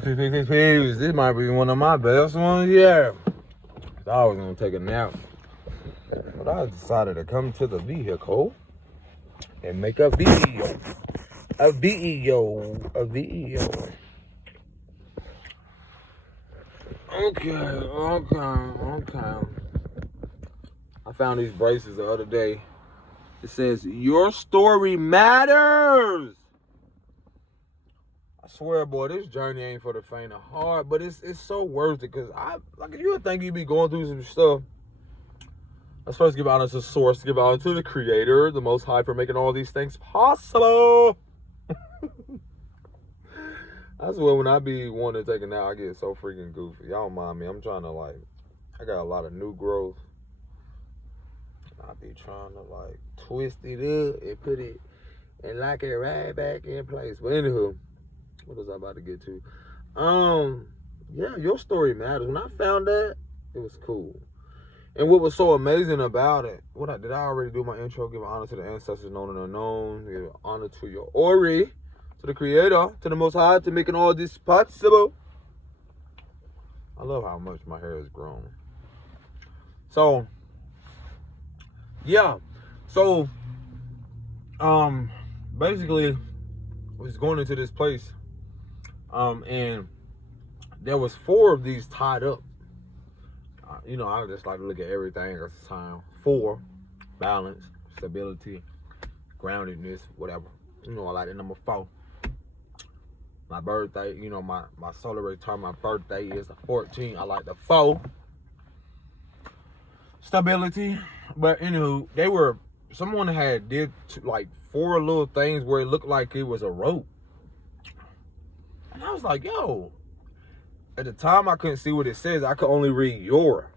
Peace. This might be one of my best ones yet. I was gonna take a nap, but I decided to come to the vehicle and make a video. Okay. I found these braces the other day. It says, "Your story matters." I swear, boy, this journey ain't for the faint of heart, but it's so worth it, because if you would think you'd be going through some stuff, let's first give honor to the source, give honor to the creator, the most high, for making all these things possible. I swear, when I be wanting to take a nap, I get so freaking goofy. Y'all don't mind me. I'm trying to, I got a lot of new growth. I be trying to, twist it up and put it and lock it right back in place. But anywho, what was I about to get to? Yeah, your story matters. When I found that, it was cool. And what was so amazing about it, did I already do my intro? Give honor to the ancestors known and unknown. Give honor to your Ori, to the creator, to the most high, to making all this possible. I love how much my hair has grown. So, yeah. So, basically, I was going into this place, and there was 4 of these tied up. I just like to look at everything at the time. 4, balance, stability, groundedness, whatever. I like the number 4. My birthday, my solar return, my birthday is the 14th. I like the 4. Stability. But anywho, someone had did 4 little things where it looked like it was a rope. And I was like, yo, at the time I couldn't see what it says. I could only read your,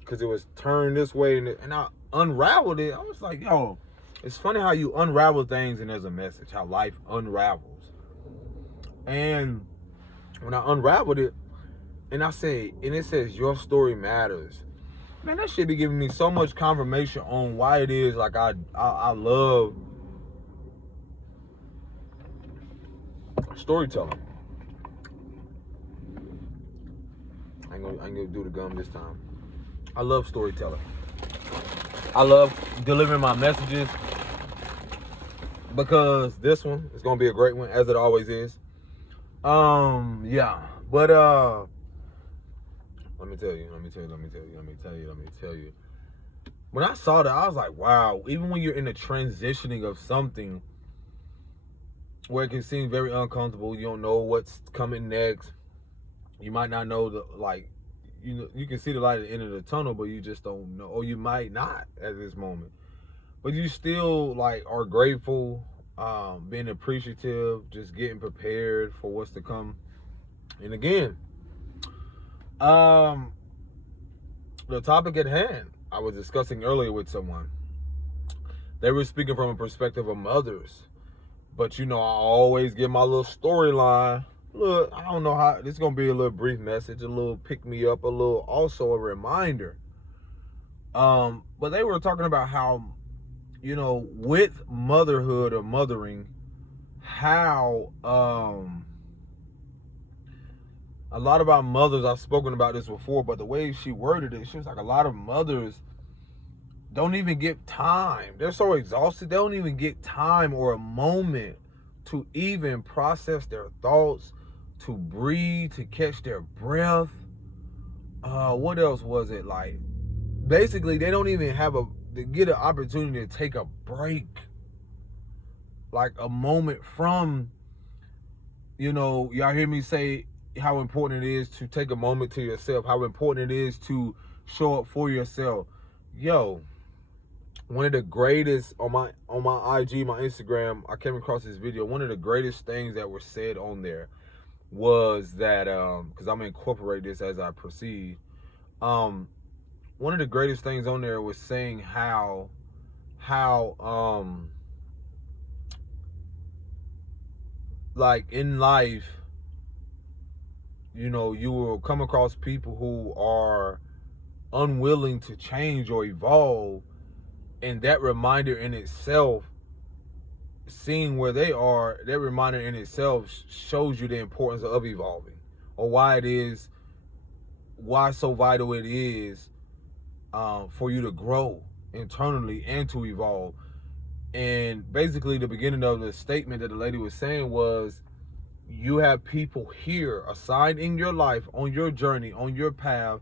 because it was turned this way, and I unraveled it. I was like, yo, it's funny how you unravel things and there's a message, how life unravels. And when I unraveled it, and it says, your story matters. Man, that shit be giving me so much confirmation on why it is I love storytelling. I ain't gonna do the gum this time. I love storytelling. I love delivering my messages, because this one is gonna be a great one, as it always is. Yeah. But let me tell you. When I saw that, I was like, wow, even when you're in the transitioning of something where it can seem very uncomfortable, you don't know what's coming next. You might not know you can see the light at the end of the tunnel, but you just don't know, or you might not at this moment. But you still are grateful, being appreciative, just getting prepared for what's to come. And again, the topic at hand, I was discussing earlier with someone. They were speaking from a perspective of mothers. But I always give my little storyline. Look, I don't know how, this is going to be a little brief message, a little pick me up, also a reminder. But they were talking about how, with motherhood or mothering, how, a lot of our mothers, I've spoken about this before, but the way she worded it, she was like, a lot of mothers don't even get time. They're so exhausted, they don't even get time or a moment to even process their thoughts, to breathe, to catch their breath. What else was it? Basically, they don't even they get an opportunity to take a break. A moment from, y'all hear me say how important it is to take a moment to yourself, how important it is to show up for yourself. Yo, one of the greatest on my IG, my Instagram, I came across this video. One of the greatest things that were said on there was that, because I'm gonna incorporate this as I proceed. One of the greatest things on there was saying how in life, you will come across people who are unwilling to change or evolve, and that reminder in itself, seeing where they are, that reminder in itself shows you the importance of evolving or why so vital it is for you to grow internally and to evolve. And basically the beginning of the statement that the lady was saying was, you have people here assigned in your life, on your journey, on your path,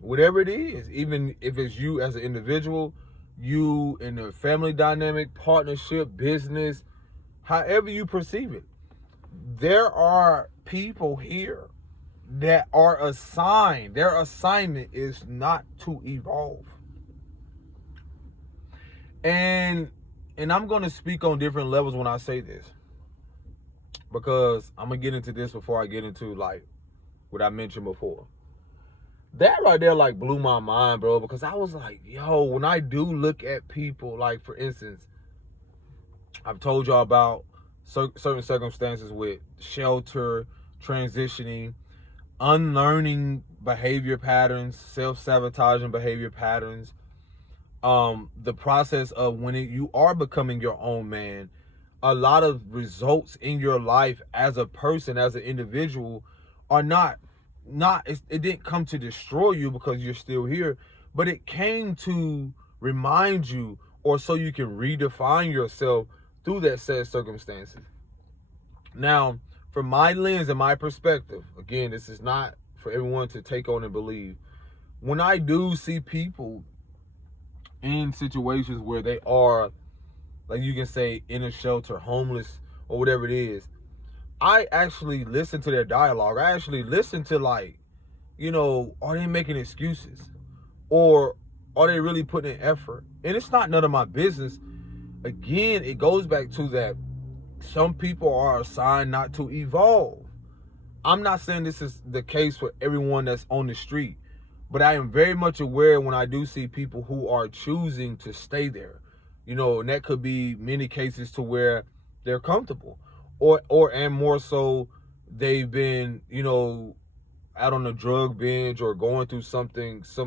whatever it is, even if it's you as an individual, you in a family dynamic, partnership, business, however you perceive it, there are people here that are assigned, their assignment is not to evolve. And I'm going to speak on different levels when I say this, because I'm going to get into this before I get into like what I mentioned before. That right there like blew my mind, bro, because I was like, yo, when I do look at people, like for instance, I've told y'all about certain circumstances with shelter, transitioning, unlearning behavior patterns, self-sabotaging behavior patterns, the process of when you are becoming your own man, a lot of results in your life as a person, as an individual, are not it didn't come to destroy you because you're still here, but it came to remind you, or so you can redefine yourself through that set circumstances. Now, from my lens and my perspective, again, this is not for everyone to take on and believe. When I do see people in situations where they are, like you can say, in a shelter, homeless, or whatever it is, I actually listen to their dialogue. I actually listen to, like, are they making excuses? Or are they really putting in effort? And it's not none of my business. Again, it goes back to that some people are assigned not to evolve. I'm not saying this is the case for everyone that's on the street, but I am very much aware when I do see people who are choosing to stay there. And that could be many cases to where they're comfortable, and more so they've been, out on a drug binge or going through some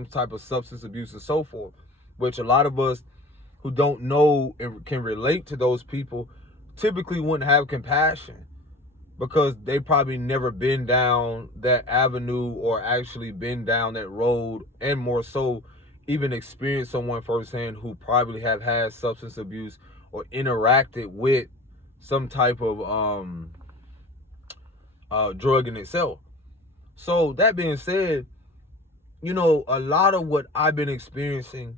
type of substance abuse and so forth, which a lot of us who don't know and can relate to those people typically wouldn't have compassion, because they probably never been down that avenue or actually been down that road, and more so even experienced someone firsthand who probably have had substance abuse or interacted with some type of drug in itself. So that being said, a lot of what I've been experiencing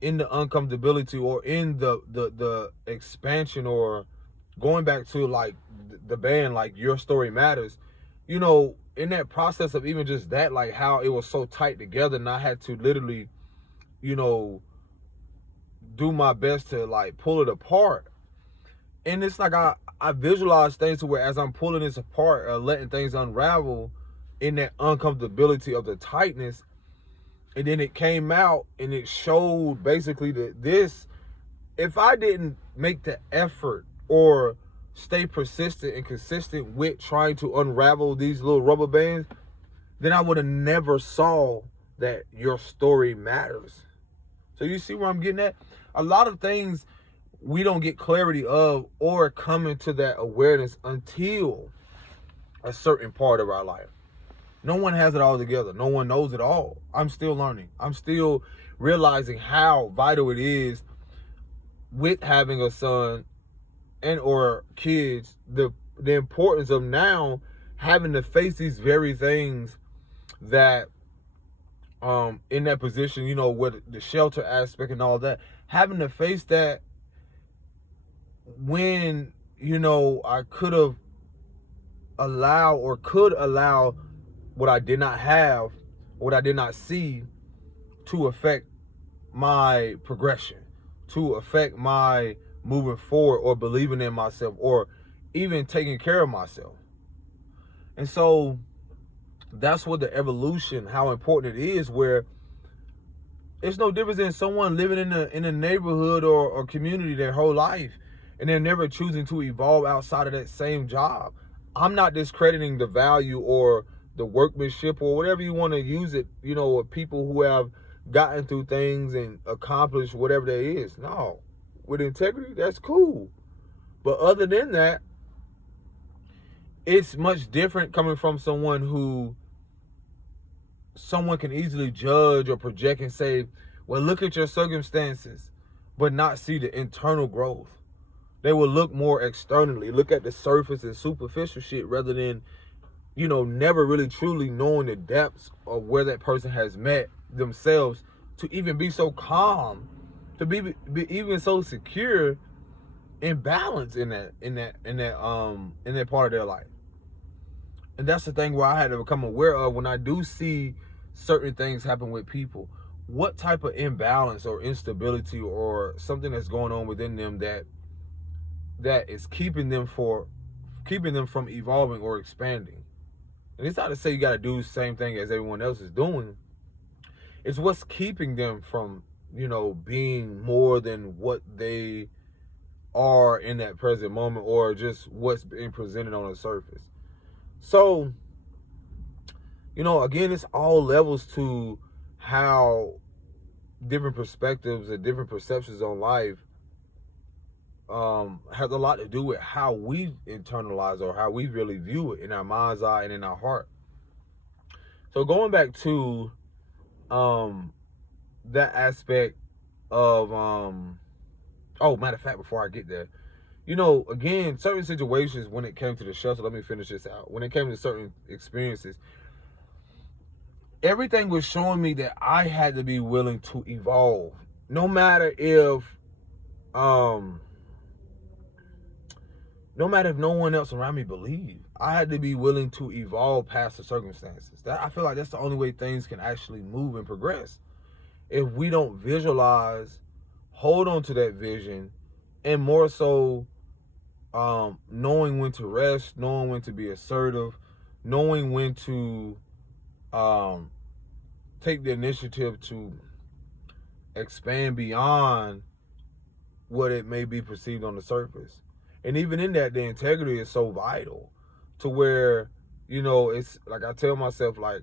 in the uncomfortability, or in the expansion, or going back to like the band, like Your Story Matters, in that process of even just that, like how it was so tight together, and I had to literally, do my best to like pull it apart. And it's like I visualize things to where as I'm pulling this apart, letting things unravel in that uncomfortability of the tightness, and then it came out and it showed basically that this, if I didn't make the effort or stay persistent and consistent with trying to unravel these little rubber bands, then I would have never saw that your story matters. So you see where I'm getting at? A lot of things we don't get clarity of or come into that awareness until a certain part of our life. No one has it all together. No one knows it all. I'm still learning. I'm still realizing how vital it is with having a son and or kids, the importance of now having to face these very things that in that position, with the shelter aspect and all that, having to face that when, I could have allowed or could allow what I did not have, what I did not see, to affect my progression, to affect my moving forward, or believing in myself, or even taking care of myself. And so that's what the evolution, how important it is, where it's no difference in someone living in a neighborhood or community their whole life, and they're never choosing to evolve outside of that same job. I'm not discrediting the value or the workmanship or whatever you want to use it, of people who have gotten through things and accomplished whatever there is. No, with integrity, that's cool. But other than that, it's much different coming from someone can easily judge or project and say, well, look at your circumstances, but not see the internal growth. They will look more externally, look at the surface and superficial shit rather than, never really truly knowing the depths of where that person has met themselves to even be so calm, to be even so secure and balanced in that part of their life. And that's the thing where I had to become aware of when I do see certain things happen with people. What type of imbalance or instability or something that's going on within them that is keeping them from evolving or expanding. And it's not to say you got to do the same thing as everyone else is doing. It's what's keeping them from, being more than what they are in that present moment, or just what's being presented on the surface. So, again, it's all levels to how different perspectives and different perceptions on life has a lot to do with how we internalize or how we really view it in our mind's eye and in our heart. So going back to that aspect of matter of fact, before I get there, again, certain situations when it came to the shelter, let me finish this out. When it came to certain experiences, everything was showing me that I had to be willing to evolve. No matter if no one else around me believed. I had to be willing to evolve past the circumstances. I feel like that's the only way things can actually move and progress. If we don't visualize, hold on to that vision, and more so knowing when to rest, knowing when to be assertive, knowing when to take the initiative to expand beyond what it may be perceived on the surface. And even in that, the integrity is so vital to where, it's like I tell myself, like,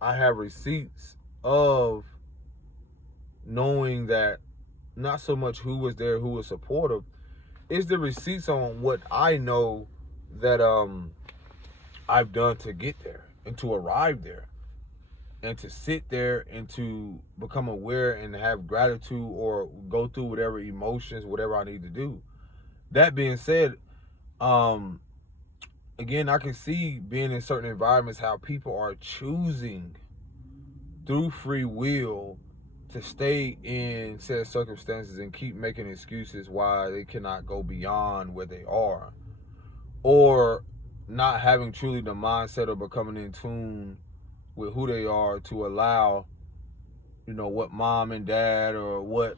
I have receipts of knowing that not so much who was there, who was supportive, it's the receipts on what I know that I've done to get there and to arrive there and to sit there and to become aware and have gratitude or go through whatever emotions, whatever I need to do. That being said, again, I can see being in certain environments how people are choosing through free will to stay in said circumstances and keep making excuses why they cannot go beyond where they are, or not having truly the mindset of becoming in tune with who they are to allow, what mom and dad or what,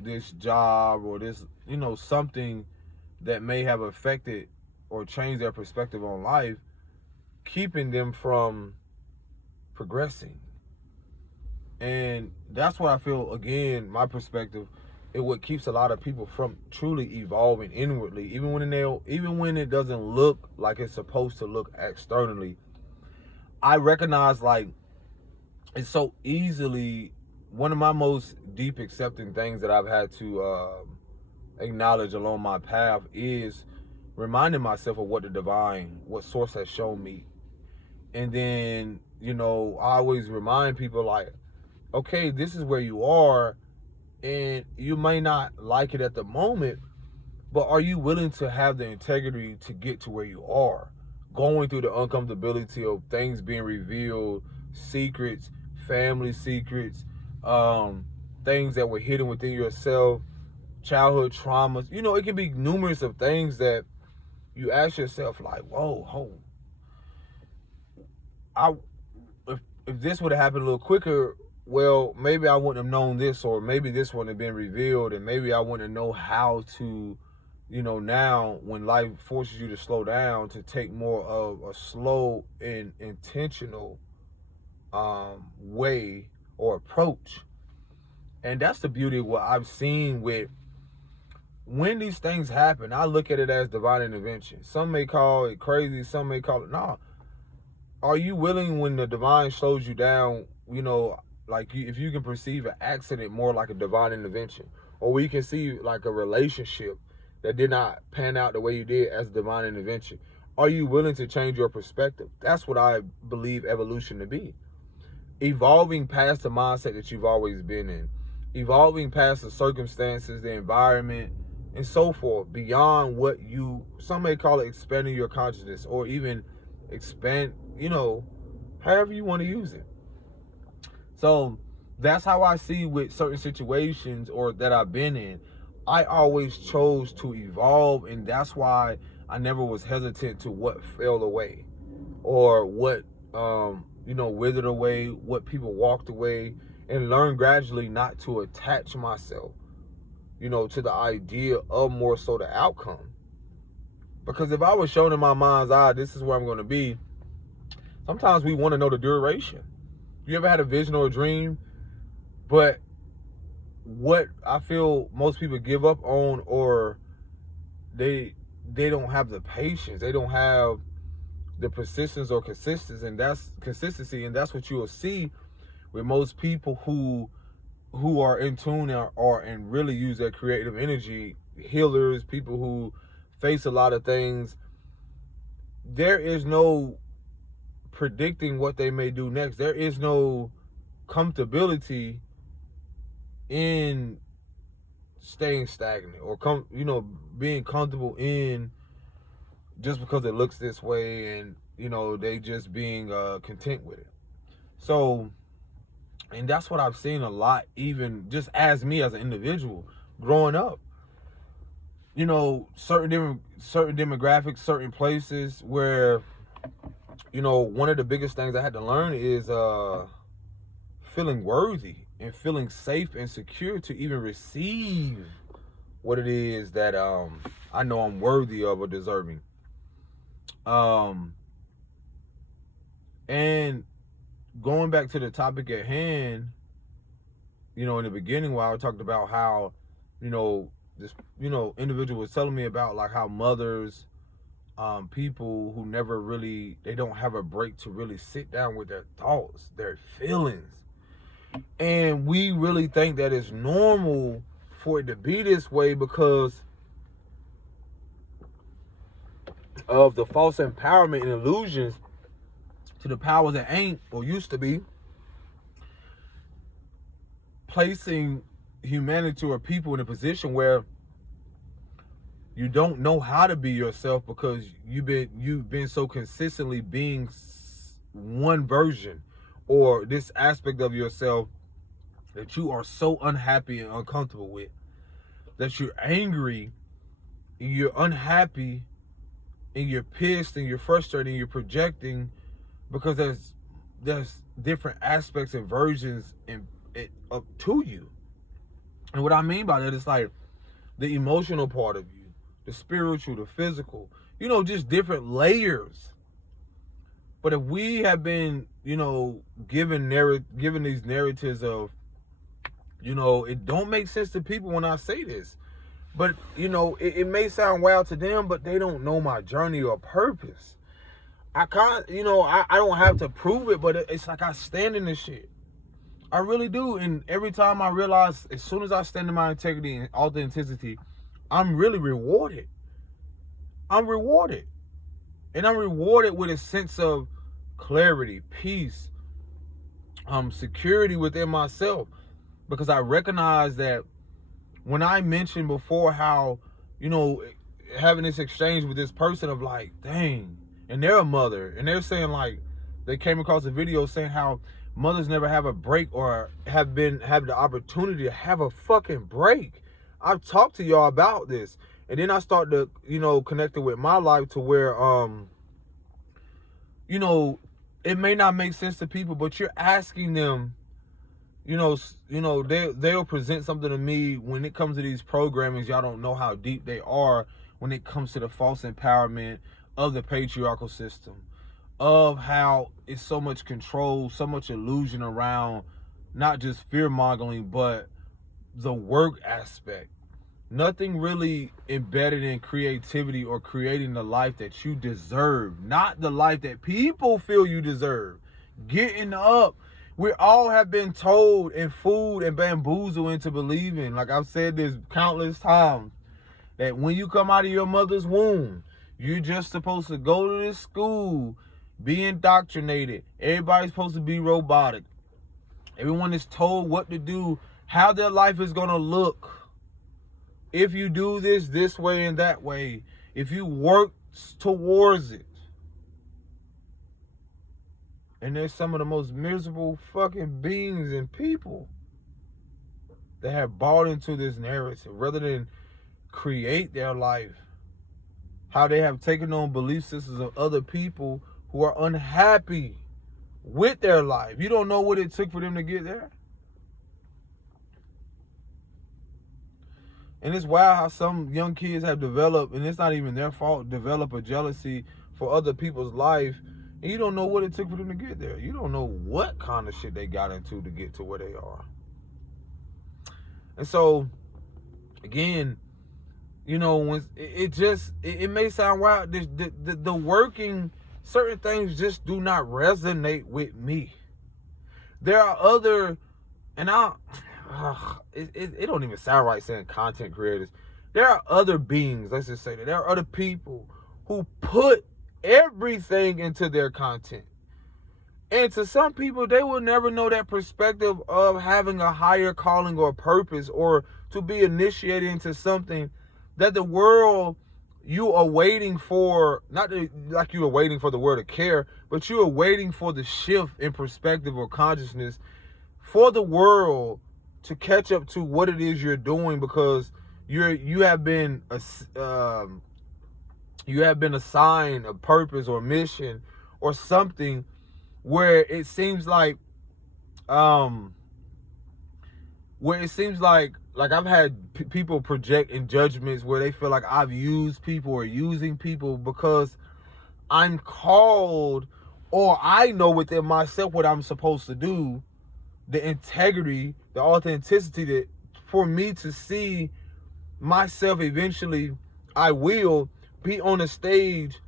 this job or this, something that may have affected or changed their perspective on life, keeping them from progressing. And that's what I feel, again, my perspective, what keeps a lot of people from truly evolving inwardly, even when it doesn't look like it's supposed to look externally. I recognize, like, it's so easily one of my most deep accepting things that I've had to acknowledge along my path is reminding myself of what source has shown me. And then, I always remind people, like, okay, this is where you are, and you may not like it at the moment, but are you willing to have the integrity to get to where you are? Going through the uncomfortability of things being revealed, secrets, family secrets, things that were hidden within yourself, childhood traumas. It can be numerous of things that you ask yourself, like, whoa, if this would have happened a little quicker, well, maybe I wouldn't have known this, or maybe this wouldn't have been revealed, and maybe I wouldn't have known how to, now when life forces you to slow down, to take more of a slow and intentional way or approach. And that's the beauty of what I've seen with when these things happen. I look at it as divine intervention. Some may call it crazy, some may call it, nah. Are you willing, when the divine slows you down, like, if you can perceive an accident more like a divine intervention, or we can see like a relationship that did not pan out the way you did as divine intervention, Are you willing to change your perspective? That's what I believe evolution to be. Evolving past the mindset that you've always been in. Evolving past the circumstances, the environment, and so forth, beyond what some may call it expanding your consciousness, or even expand, however you want to use it. So that's how I see with certain situations or that I've been in. I always chose to evolve, and that's why I never was hesitant to what fell away or what withered away, what people walked away, and learned gradually not to attach myself, to the idea of more so the outcome. Because if I was shown in my mind's eye, this is where I'm going to be, sometimes we want to know the duration. You ever had a vision or a dream, but what I feel most people give up on, or they don't have the patience, they don't have the persistence or consistency, and that's what you will see with most people who are in tune and really use their creative energy, healers, people who face a lot of things. There is no predicting what they may do next. There is no comfortability in staying stagnant or being comfortable in just because it looks this way, and they just being content with it. So, and that's what I've seen a lot, even just as me as an individual growing up. Certain demographics, certain places where one of the biggest things I had to learn is feeling worthy and feeling safe and secure to even receive what it is that I know I'm worthy of or deserving. And going back to the topic at hand, in the beginning, while I talked about how, this, individual was telling me about like how mothers, people who never really, they don't have a break to really sit down with their thoughts, their feelings. And we really think that it's normal for it to be this way because of the false empowerment and illusions to the powers that ain't or used to be, placing humanity or people in a position where you don't know how to be yourself because you've been so consistently being one version or this aspect of yourself that you are so unhappy and uncomfortable with, that you're angry and you're unhappy and you're pissed and you're frustrated and you're projecting because there's different aspects and versions up to you. And what I mean by that is like the emotional part of you, the spiritual, the physical, just different layers. But if we have been, given these narratives of, it don't make sense to people when I say this, but it may sound wild to them, but they don't know my journey or purpose. I can't, I don't have to prove it, but it's like I stand in this shit. I really do. And every time I realize, as soon as I stand in my integrity and authenticity, I'm really rewarded. I'm rewarded. And I'm rewarded with a sense of clarity, peace, security within myself. Because I recognize that when I mentioned before how, having this exchange with this person of like, dang, and they're a mother, and they're saying like, they came across a video saying how mothers never have a break or have the opportunity to have a fucking break. I've talked to y'all about this. And then I start to, connect it with my life to where, it may not make sense to people, but you're asking them, they'll present something to me when it comes to these programmings. Y'all don't know how deep they are when it comes to the false empowerment of the patriarchal system, of how it's so much control, so much illusion around not just fear-mongering, but the work aspect. Nothing really embedded in creativity or creating the life that you deserve, not the life that people feel you deserve. Getting up. We all have been told and fooled and bamboozled into believing, like I've said this countless times, that when you come out of your mother's womb, You're just supposed to go to this school, be indoctrinated. Everybody's supposed to be robotic. Everyone is told what to do, how their life is going to look. If you do this way and that way, if you work towards it. And there's some of the most miserable fucking beings and people that have bought into this narrative rather than create their life. How they have taken on belief systems of other people who are unhappy with their life. You don't know what it took for them to get there. And it's wild how some young kids have developed, and it's not even their fault, develop a jealousy for other people's life. And you don't know what it took for them to get there. You don't know what kind of shit they got into to get to where they are. And so, again, you know, when it may sound wild. The working, certain things just do not resonate with me. There are other, and it don't even sound right saying content creators. There are other beings, let's just say that. There are other people who put everything into their content. And to some people, they will never know that perspective of having a higher calling or purpose, or to be initiated into something that the world, you are waiting for, not like you are waiting for the world to care, but you are waiting for the shift in perspective or consciousness for the world to catch up to what it is you're doing, because you have been assigned a purpose or mission or something where it seems like like I've had people project in judgments where they feel like I've used people or using people because I'm called, or I know within myself what I'm supposed to do, the integrity, the authenticity, that for me to see myself eventually, I will be on a stage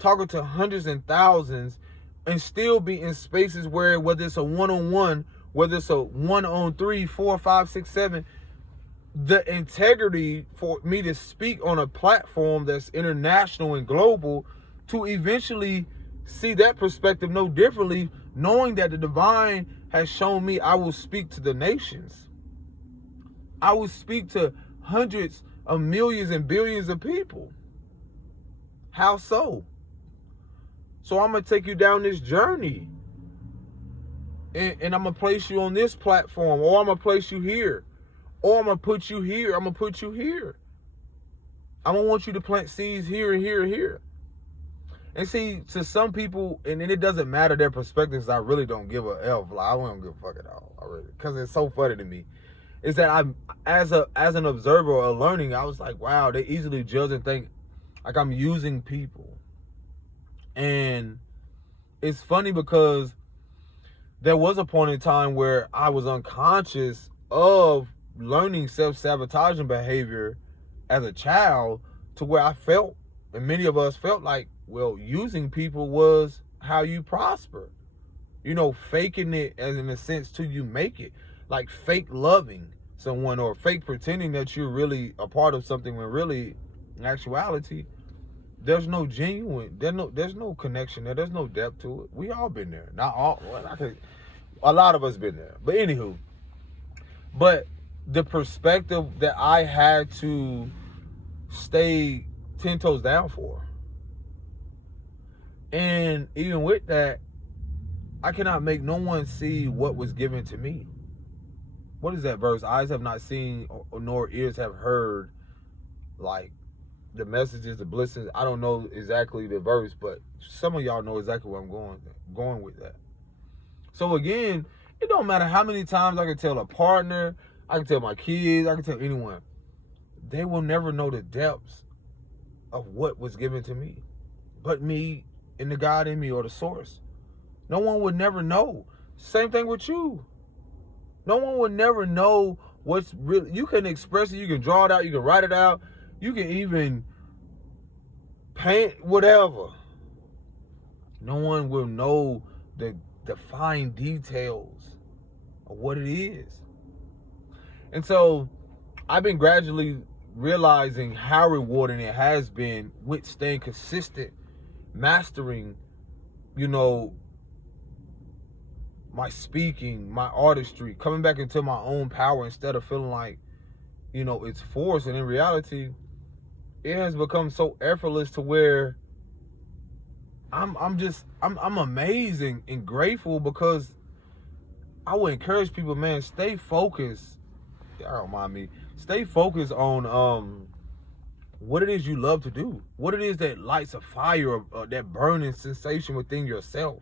talking to hundreds and thousands and still be in spaces where, whether it's a one-on-one, whether it's a 1-on-3, 4, 5, 6, 7, the integrity for me to speak on a platform that's international and global, to eventually see that perspective no differently, knowing that the divine has shown me I will speak to the nations. I will speak to hundreds of millions and billions of people. How so? So I'm going to take you down this journey. And I'm going to place you on this platform, or I'm going to place you here, or I'm going to put you here. I'm going to put you here. I'm going to want you to plant seeds here and here and here. And see, to some people, and it doesn't matter their perspectives, I really don't give a F. Like, I don't give a fuck at all. I really, because it's so funny to me. Is that I'm, as an observer or learning, I was like, wow, they easily judge and think like I'm using people. And it's funny because there was a point in time where I was unconscious of learning self-sabotaging behavior as a child, to where I felt, and many of us felt like, well, using people was how you prosper. You know, faking it as in a sense till you make it. Like fake loving someone, or fake pretending that you're really a part of something, when really, in actuality, there's no genuine, there's no connection there. There's no depth to it. We all been there. Not all, well, a lot of us been there. But anywho, but the perspective that I had to stay 10 toes down for. And even with that, I cannot make no one see what was given to me. What is that verse? Eyes have not seen, nor ears have heard, like, the messages, the blessings. I don't know exactly the verse, but some of y'all know exactly where I'm going with that. So again, it don't matter how many times I can tell a partner, I can tell my kids, I can tell anyone, they will never know the depths of what was given to me, but me and the God in me, or the source. No one would never know. Same thing with you. No one would never know what's really. You can express it, you can draw it out, you can write it out, you can even paint whatever. No one will know the fine details of what it is. And so I've been gradually realizing how rewarding it has been with staying consistent, mastering, you know, my speaking, my artistry, coming back into my own power instead of feeling like, you know, it's forced. And in reality, it has become so effortless to where I'm amazing and grateful, because I would encourage people, man, stay focused. I don't mind me. Stay focused on what it is you love to do. What it is that lights a fire, that burning sensation within yourself.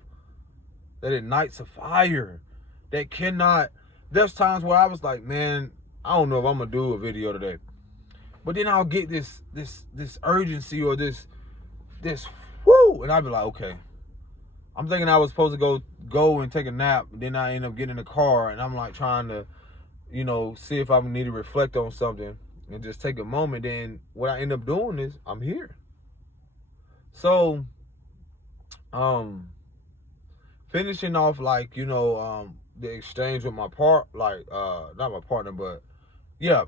That ignites a fire that cannot. There's times where I was like, man, I don't know if I'm gonna do a video today. But then I'll get this urgency or this whoo, and I'll be like, okay. I'm thinking I was supposed to go and take a nap. Then I end up getting in the car and I'm like trying to, you know, see if I need to reflect on something and just take a moment. Then what I end up doing is I'm here. So, finishing off, like, you know, the exchange with my not my partner, but yeah.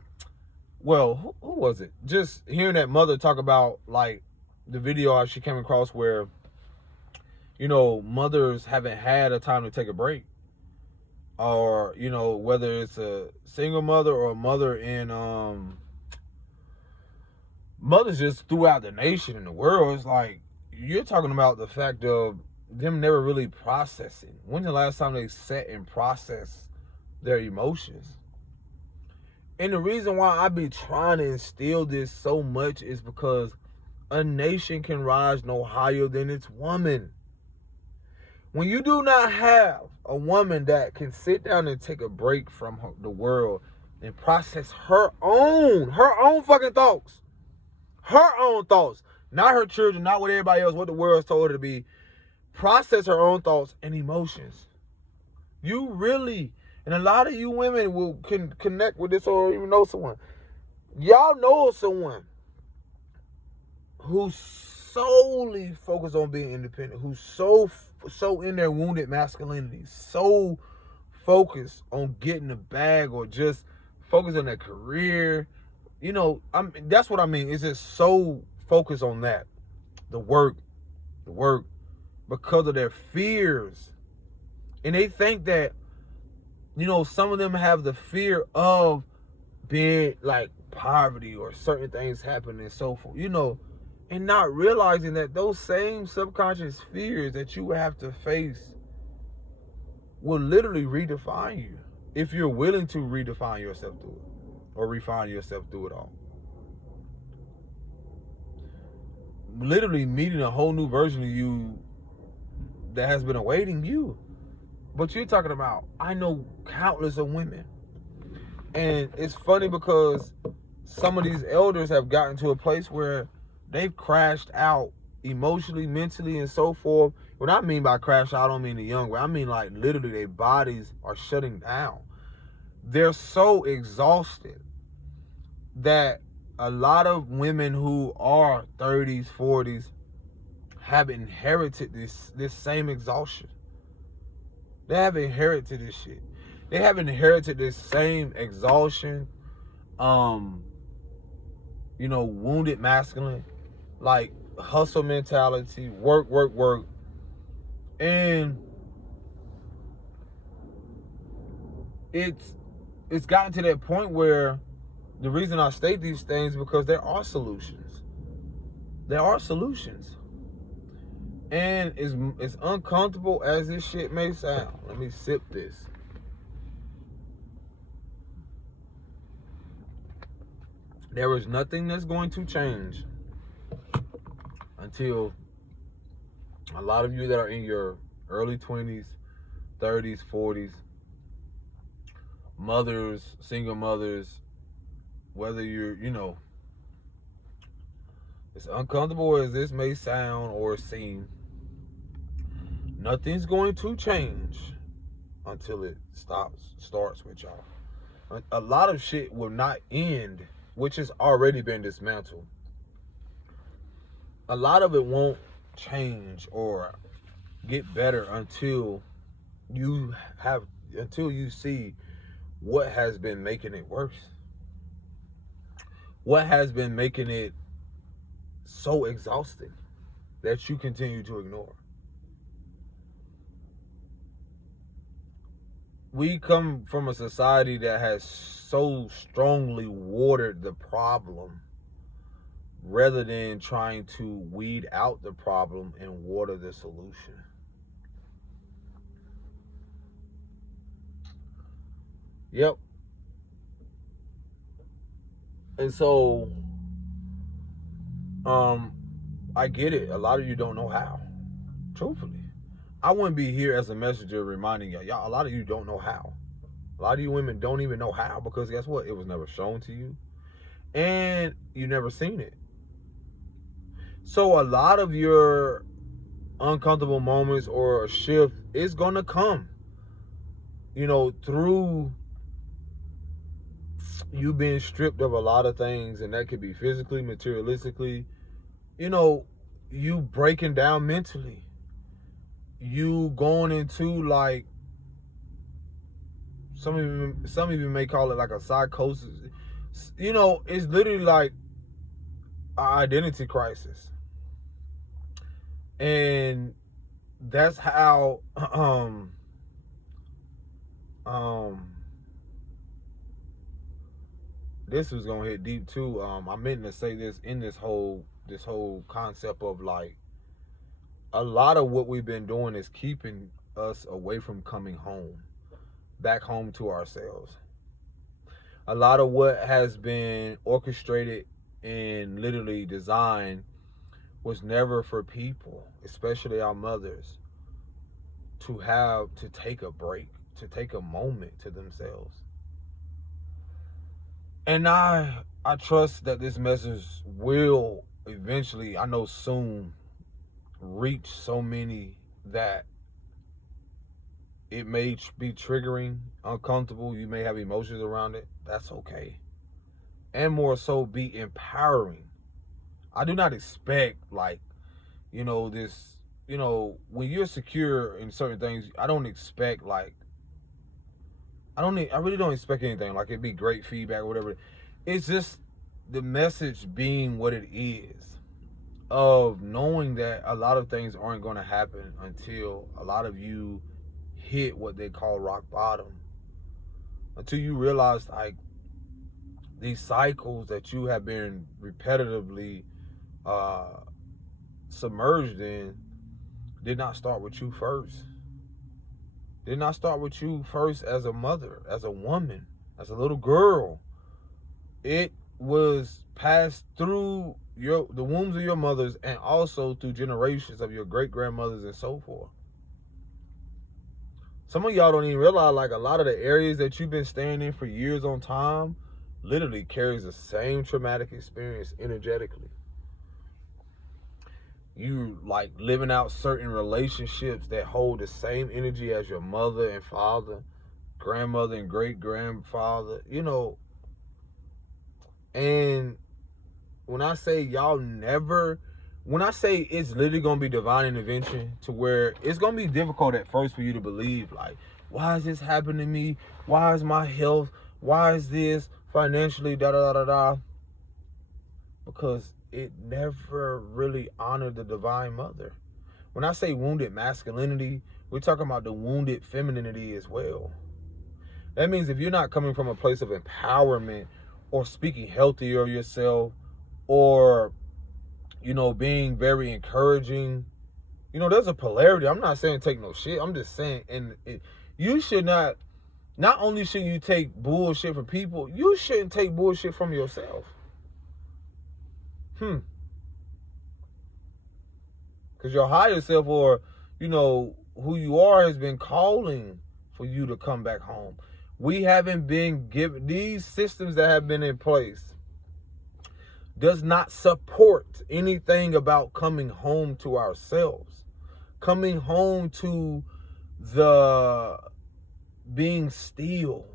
Well, who was it? Just hearing that mother talk about, like, the video she came across where, you know, mothers haven't had a time to take a break. Or, you know, whether it's a single mother or a mother in, mothers just throughout the nation and the world. It's like, you're talking about the fact of them never really processing. When's the last time they sat and processed their emotions? And the reason why I be trying to instill this so much is because a nation can rise no higher than its woman. When you do not have a woman that can sit down and take a break from the world and process her own fucking thoughts, not her children, not what everybody else, what the world's told her to be, process her own thoughts and emotions. You really, and a lot of you women can connect with this or even know someone. Y'all know someone who's solely focused on being independent, who's so in their wounded masculinity, so focused on getting a bag or just focused on their career. You know, that's what I mean. It's just so focused on that, the work, because of their fears. And they think that, you know, some of them have the fear of being like poverty or certain things happening and so forth, you know, and not realizing that those same subconscious fears that you have to face will literally redefine you if you're willing to redefine yourself through it or refine yourself through it all. Literally meeting a whole new version of you that has been awaiting you. But you're talking about, I know countless of women. And it's funny because some of these elders have gotten to a place where they've crashed out emotionally, mentally, and so forth. What I mean by crash out, I don't mean the young way. I mean like literally their bodies are shutting down. They're so exhausted that a lot of women who are 30s, 40s have inherited this same exhaustion. They have inherited this shit. They have inherited this same exhaustion, you know, wounded masculine, like hustle mentality, work. And it's gotten to that point where the reason I state these things because there are solutions. There are solutions. And as uncomfortable as this shit may sound, let me sip this. There is nothing that's going to change until a lot of you that are in your early 20s, 30s, 40s, mothers, single mothers, whether you're, you know, as uncomfortable as this may sound or seem, nothing's going to change until it starts with y'all. A lot of shit will not end, which has already been dismantled. A lot of it won't change or get better until you see what has been making it worse. What has been making it so exhausting that you continue to ignore? We come from a society that has so strongly watered the problem rather than trying to weed out the problem and water the solution. Yep. And so, I get it. A lot of you don't know how. Truthfully. I wouldn't be here as a messenger reminding y'all, a lot of you don't know how. A lot of you women don't even know how, because guess what? It was never shown to you. And you never seen it. So a lot of your uncomfortable moments or a shift is gonna come, through you being stripped of a lot of things, and that could be physically, materialistically, you breaking down mentally, you going into like some of you may call it like a psychosis. It's literally like an identity crisis. And that's how this was gonna hit deep too. I meant to say this in this whole concept of like a lot of what we've been doing is keeping us away from coming home, back home to ourselves. A lot of what has been orchestrated and literally designed was never for people, especially our mothers, to have to take a break, to take a moment to themselves. And I trust that this message will eventually, I know soon, reach so many that it may be triggering, uncomfortable. You may have emotions around it. That's okay. And more so, be empowering. I do not expect this, when you're secure in certain things, I don't expect I really don't expect anything. Like, it'd be great feedback or whatever. It's just the message being what it is, of knowing that a lot of things aren't going to happen until a lot of you hit what they call rock bottom. Until you realize like these cycles that you have been repetitively submerged in did not start with you first. Did not start with you first as a mother, as a woman, as a little girl. It was passed through the wombs of your mothers, and also through generations of your great grandmothers and so forth. Some of y'all don't even realize, like, a lot of the areas that you've been staying in for years on time literally carries the same traumatic experience energetically. You like living out certain relationships that hold the same energy as your mother and father, grandmother and great grandfather, and when I say when I say it's literally gonna be divine intervention, to where it's gonna be difficult at first for you to believe, like, why is this happening to me? Why is my health? Why is this financially? Da da da da da. Because it never really honored the divine mother. When I say wounded masculinity, we're talking about the wounded femininity as well. That means if you're not coming from a place of empowerment, or speaking healthy of yourself, or being very encouraging, there's a polarity. I'm not saying take no shit. I'm just saying, you should not only should you take bullshit from people, you shouldn't take bullshit from yourself. Because your higher self, or who you are, has been calling for you to come back home. We haven't been given these systems that have been in place. Does not support anything about coming home to ourselves, coming home to the being still.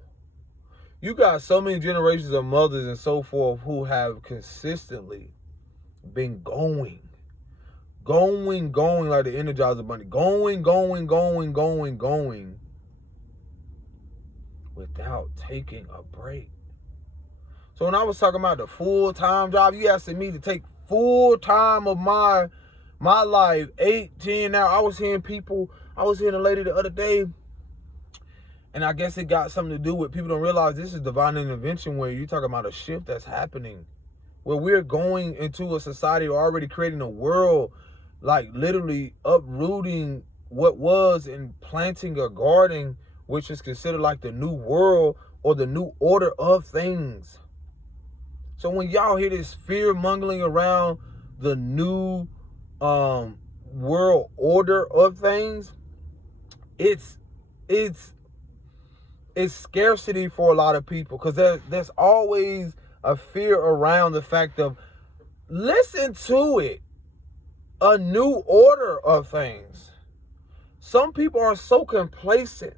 You got so many generations of mothers and so forth who have consistently been going like the Energizer Bunny, going without taking a break. So when I was talking about the full-time job, you asking me to take full time of my life, 8, 10 hours. I was hearing a lady the other day, and I guess it got something to do with people don't realize this is divine intervention, where you're talking about a shift that's happening, where we're going into a society already creating a world, like literally uprooting what was and planting a garden, which is considered like the new world or the new order of things. So when y'all hear this fear mongering around the new world order of things, it's scarcity for a lot of people, because there's always a fear around the fact of, listen to it, a new order of things. Some people are so complacent,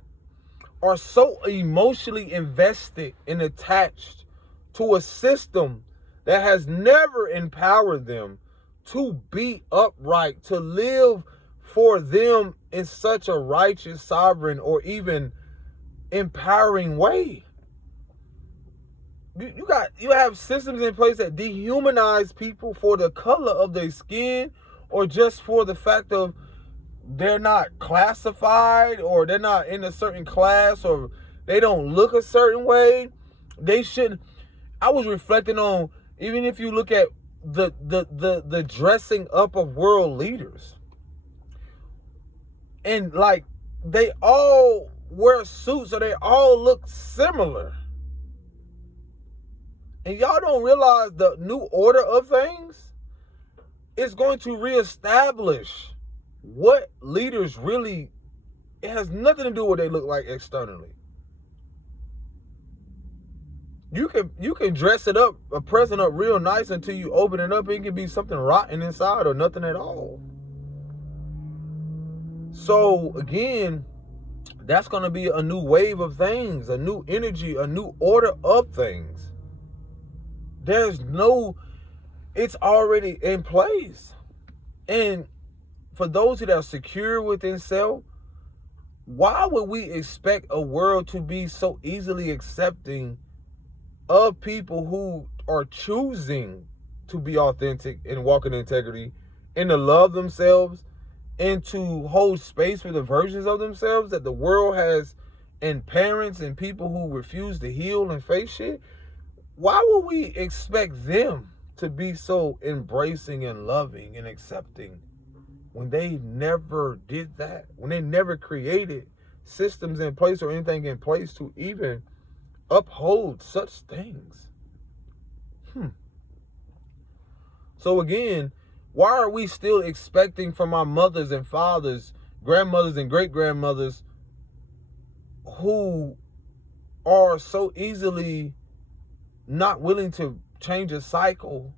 are so emotionally invested and attached to a system that has never empowered them to be upright, to live for them in such a righteous, sovereign, or even empowering way. You have systems in place that dehumanize people for the color of their skin, or just for the fact of they're not classified, or they're not in a certain class, or they don't look a certain way. They should. I was reflecting on, even if you look at the dressing up of world leaders, and like they all wear suits, or they all look similar, and y'all don't realize the new order of things is going to reestablish what leaders really. It has nothing to do with what they look like externally. You can dress it up, a present up real nice, until you open it up, it can be something rotten inside or nothing at all. So again, that's going to be a new wave of things, a new energy, a new order of things. It's already in place. And for those that are secure within self, why would we expect a world to be so easily accepting of people who are choosing to be authentic and walk in integrity, and to love themselves, and to hold space for the versions of themselves that the world has, and parents and people who refuse to heal and face shit? Why would we expect them to be so embracing and loving and accepting when they never did that, when they never created systems in place or anything in place to even uphold such things? So again, why are we still expecting from our mothers and fathers, grandmothers and great-grandmothers, who are so easily not willing to change a cycle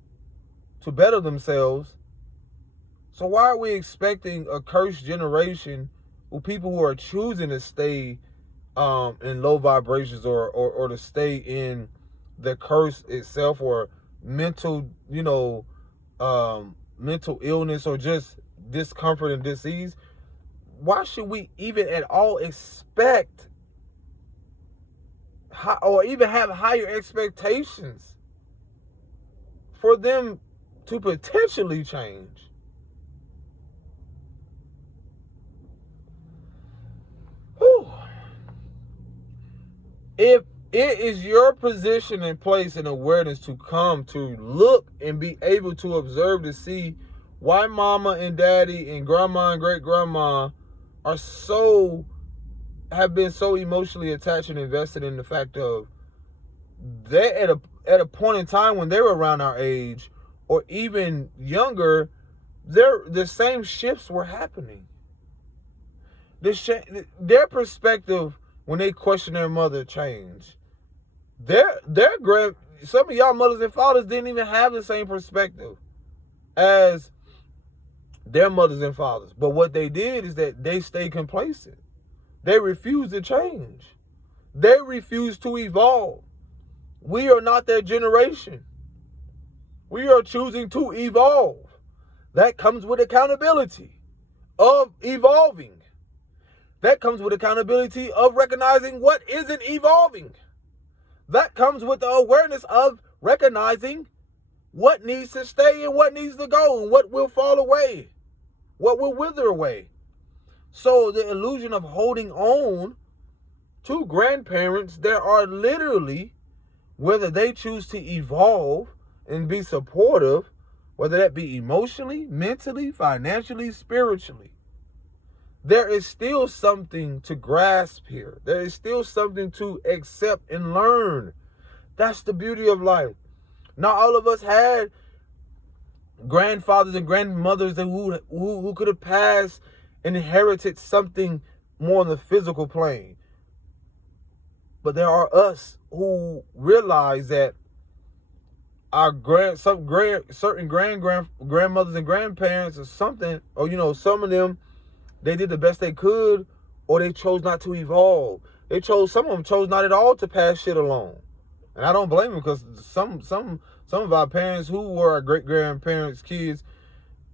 to better themselves? So why are we expecting a cursed generation with people who are choosing to stay in low vibrations, or to stay in the curse itself, or mental, mental illness, or just discomfort and disease? Why should we even at all expect or even have higher expectations for them to potentially change? If it is your position and place and awareness to come to look and be able to observe, to see why mama and daddy and grandma and great grandma have been so emotionally attached and invested in the fact of, they at a point in time when they were around our age or even younger, the same shifts were happening. Their perspective when they question their mother changed. Some of y'all mothers and fathers didn't even have the same perspective as their mothers and fathers. But what they did is that they stayed complacent. They refused to change. They refused to evolve. We are not their generation. We are choosing to evolve. That comes with accountability of evolving. That comes with accountability of recognizing what isn't evolving. That comes with the awareness of recognizing what needs to stay and what needs to go and what will fall away, what will wither away. So the illusion of holding on to grandparents, there are literally, whether they choose to evolve and be supportive, whether that be emotionally, mentally, financially, spiritually, there is still something to grasp here. There is still something to accept and learn. That's the beauty of life. Not all of us had grandfathers and grandmothers who could have passed and inherited something more on the physical plane. But there are us who realize that our certain grandmothers and grandparents or something, or some of them, they did the best they could, or they chose not to evolve. Some of them chose not at all to pass shit along. And I don't blame them, because some of our parents who were our great grandparents' kids,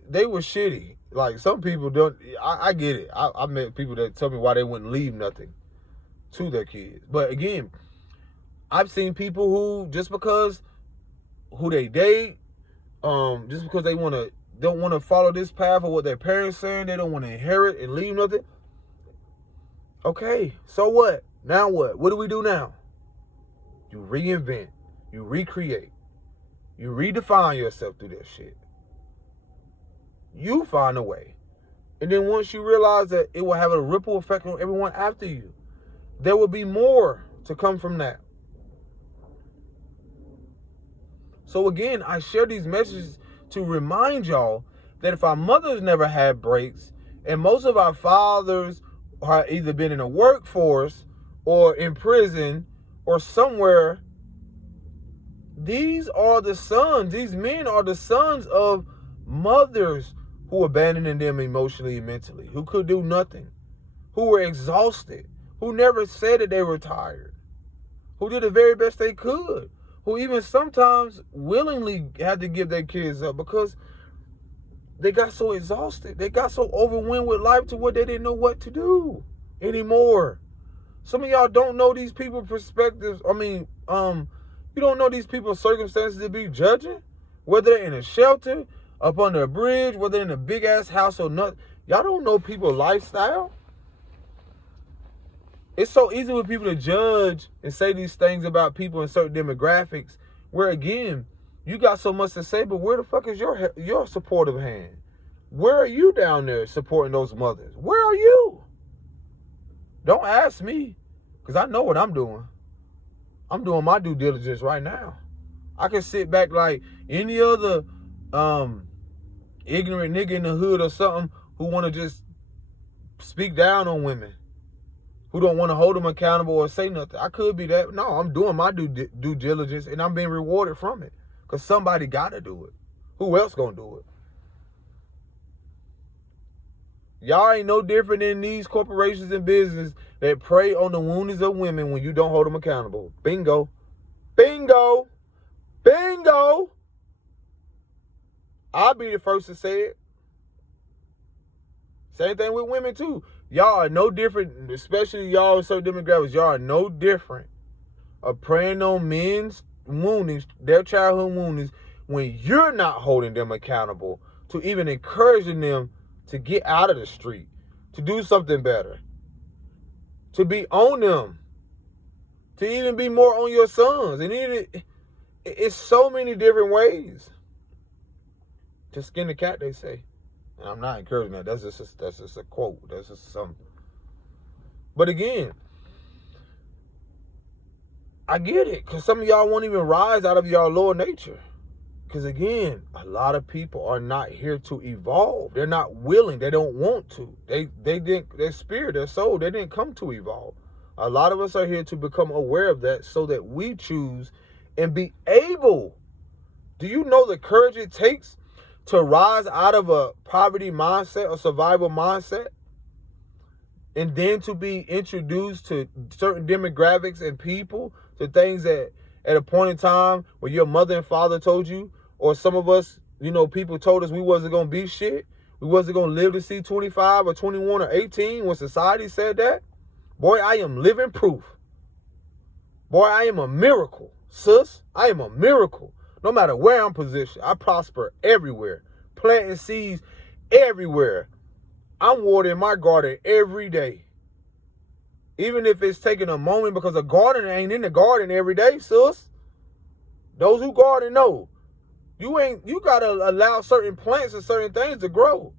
they were shitty. Like, some people don't. I get it. I met people that tell me why they wouldn't leave nothing to their kids. But again, I've seen people who, just because who they date, just because they don't want to follow this path of what their parents saying, they don't want to inherit and leave nothing. Okay, so what? Now what? What do we do now? You reinvent, you recreate, you redefine yourself through that shit. You find a way. And then once you realize that it will have a ripple effect on everyone after you, there will be more to come from that. So again, I share these messages to remind y'all that if our mothers never had breaks, and most of our fathers are either been in the workforce or in prison or somewhere, these men are the sons of mothers who abandoned them emotionally and mentally, who could do nothing, who were exhausted, who never said that they were tired, who did the very best they could, who even sometimes willingly had to give their kids up because they got so exhausted. They got so overwhelmed with life to where they didn't know what to do anymore. Some of y'all don't know these people's perspectives. You don't know these people's circumstances to be judging, whether they're in a shelter, up under a bridge, whether they're in a big ass house or not. Y'all don't know people's lifestyle. It's so easy for people to judge and say these things about people in certain demographics, where again, you got so much to say, but where the fuck is your supportive hand? Where are you down there supporting those mothers? Where are you? Don't ask me, because I know what I'm doing. I'm doing my due diligence right now. I can sit back like any other ignorant nigga in the hood or something who want to just speak down on women, who don't want to hold them accountable or say nothing. I could be that. No, I'm doing my due diligence, and I'm being rewarded from it, because somebody got to do it. Who else gonna do it? Y'all ain't no different than these corporations and business that prey on the wounds of women when you don't hold them accountable. Bingo. Bingo. Bingo. I'll be the first to say it. Same thing with women too. Y'all are no different, especially y'all in certain demographics. Y'all are no different of preying on men's woundings, their childhood woundings, when you're not holding them accountable to even encouraging them to get out of the street, to do something better, to be on them, to even be more on your sons. And it's so many different ways to skin the cat, they say. And I'm not encouraging that. That's just a quote. That's just something. But again, I get it, because some of y'all won't even rise out of y'all lower nature. Because again, a lot of people are not here to evolve. They're not willing. They don't want to. They didn't, their spirit, their soul, they didn't come to evolve. A lot of us are here to become aware of that so that we choose and be able. Do you know the courage it takes to rise out of a poverty mindset or survival mindset, and then to be introduced to certain demographics and people, to things that at a point in time where your mother and father told you, or some of us, people told us we wasn't going to be shit. We wasn't going to live to see 25 or 21 or 18 when society said that. Boy, I am living proof. Boy, I am a miracle. Sis, I am a miracle. No matter where I'm positioned, I prosper everywhere. Planting seeds everywhere. I'm watering my garden every day. Even if it's taking a moment, because a garden ain't in the garden every day, sis. Those who garden know. You gotta allow certain plants and certain things to grow.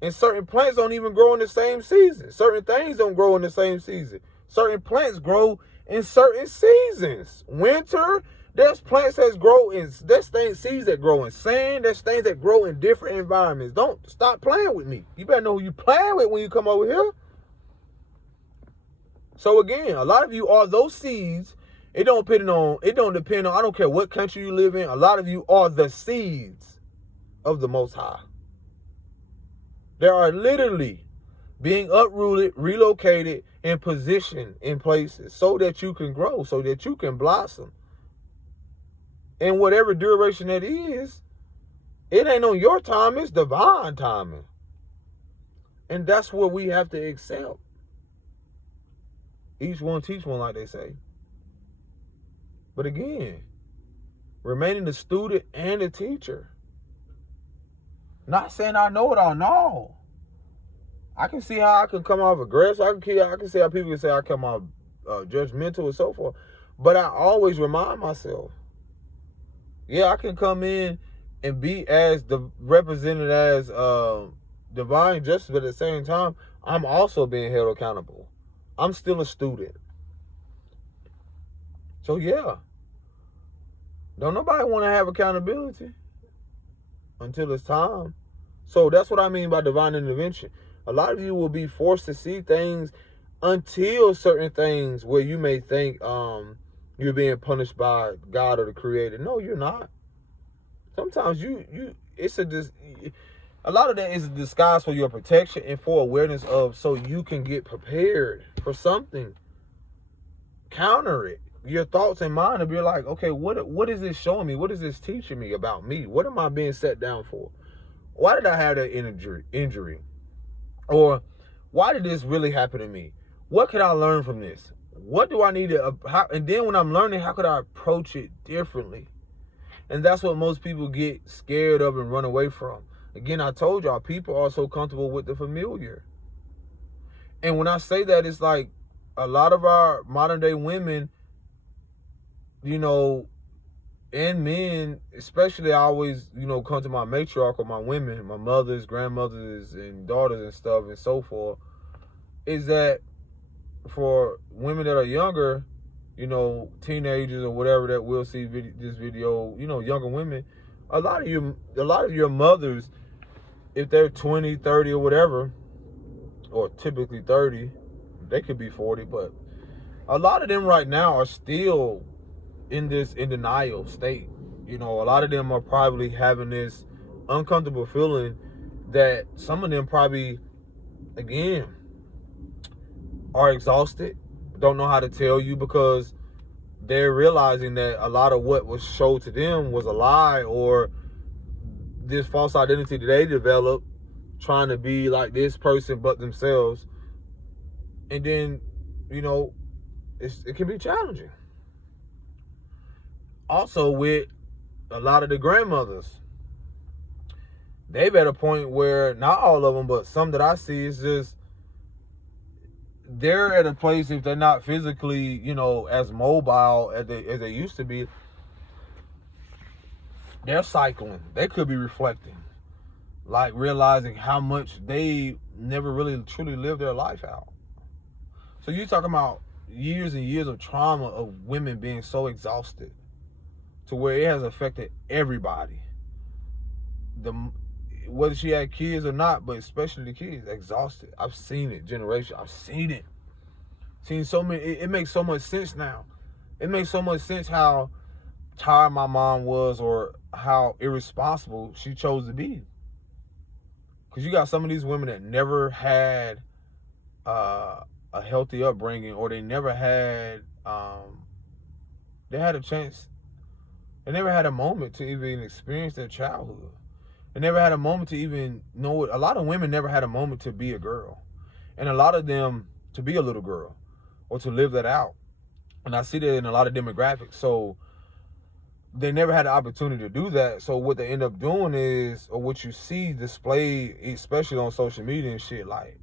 And certain plants don't even grow in the same season. Certain things don't grow in the same season. Certain plants grow in certain seasons. Winter, there's plants that grow in, there's seeds that grow in sand. There's things that grow in different environments. Don't stop playing with me. You better know who you playing with when you come over here. So again, a lot of you are those seeds. It don't depend on, I don't care what country you live in. A lot of you are the seeds of the Most High. They are literally being uprooted, relocated, and positioned in places so that you can grow, so that you can blossom. And whatever duration that is, it ain't on your time, it's divine timing. And that's what we have to accept. Each one teach one, like they say. But again, remaining the student and the teacher. Not saying I know it all, no. I can see how I can come off aggressive. I can see how people can say I come off judgmental and so forth. But I always remind myself, yeah, I can come in and be as represented as divine justice, but at the same time, I'm also being held accountable. I'm still a student. So yeah, don't nobody want to have accountability until it's time. So that's what I mean by divine intervention. A lot of you will be forced to see things until certain things where you may think you're being punished by God or the Creator. No, you're not. Sometimes a lot of that is a disguise for your protection and for awareness of, so you can get prepared for something. Counter it. Your thoughts and mind will be like, okay, what is this showing me? What is this teaching me about me? What am I being set down for? Why did I have that injury? Or why did this really happen to me? What could I learn from this? What do I need to, and then when I'm learning, how could I approach it differently? And that's what most people get scared of and run away from. Again, I told y'all, people are so comfortable with the familiar. And when I say that, it's like a lot of our modern day women, and men, especially, I always, come to my matriarch or my women, my mothers, grandmothers, and daughters and stuff and so forth, is that for women that are younger, teenagers or whatever that will see this video, younger women, a lot of your mothers, if they're 20, 30 or whatever, or typically 30, they could be 40, but a lot of them right now are still in denial state. A lot of them are probably having this uncomfortable feeling that some of them probably, again, are exhausted, don't know how to tell you, because they're realizing that a lot of what was showed to them was a lie, or this false identity that they developed trying to be like this person but themselves. And then, it can be challenging. Also, with a lot of the grandmothers, they've at a point where, not all of them, but some that I see, is just, they're at a place, if they're not physically, as mobile as they used to be, they're cycling. They could be reflecting, like realizing how much they never really truly lived their life out. So you're talking about years and years of trauma of women being so exhausted to where it has affected everybody. Whether she had kids or not, but especially the kids, exhausted. I've seen it, I've seen it. Seen so many, it makes so much sense now. It makes so much sense how tired my mom was, or how irresponsible she chose to be. Because you got some of these women that never had a healthy upbringing, or they never had, they had a chance. They never had a moment to even experience their childhood. They never had a moment to even know it. A lot of women never had a moment to be a girl. And a lot of them to be a little girl, or to live that out. And I see that in a lot of demographics. So they never had the opportunity to do that. So what they end up doing is, or what you see displayed, especially on social media and shit, like,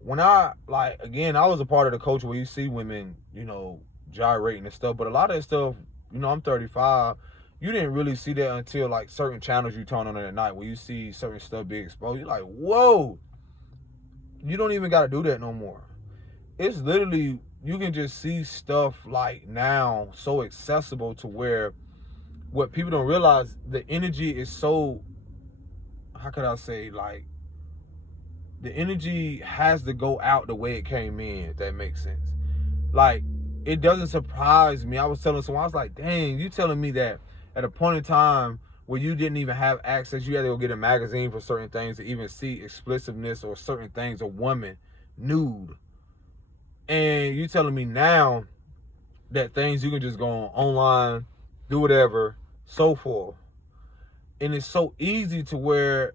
when again, I was a part of the culture where you see women, gyrating and stuff, but a lot of that stuff, I'm 35, you didn't really see that until like certain channels you turn on at night where you see certain stuff being exposed. You're like, whoa, you don't even got to do that no more. It's literally, you can just see stuff like now so accessible to where what people don't realize, the energy is so, how could I say, like, the energy has to go out the way it came in, if that makes sense. Like, it doesn't surprise me. I was telling someone, I was like, dang, you telling me that at a point in time where you didn't even have access, you had to go get a magazine for certain things to even see explicitness or certain things, a woman nude. And you telling me now that things you can just go online, do whatever, so forth. And it's so easy to where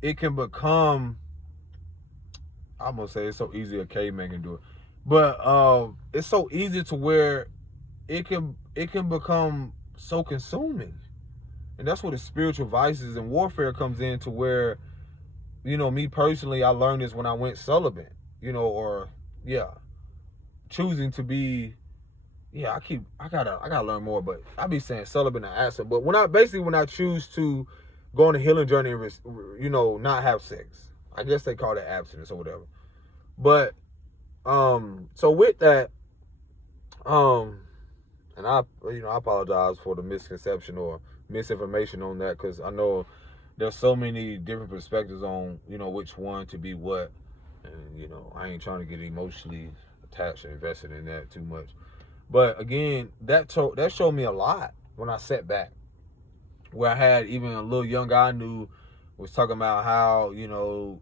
it can become, I'm gonna say it's so easy a caveman can do it, but it's so easy to where it can become so consuming. And that's where the spiritual vices and warfare comes in, to where, me personally, I learned this when I went celibate, choosing to be, I gotta learn more, but I be saying celibate and absent. But when I choose to go on a healing journey and, not have sex, I guess they call it abstinence or whatever. But, so with that, and I apologize for the misconception or misinformation on that, because I know there's so many different perspectives on, which one to be what. And, I ain't trying to get emotionally attached and invested in that too much. But again, that showed me a lot when I sat back, where I had even a little young guy I knew was talking about how,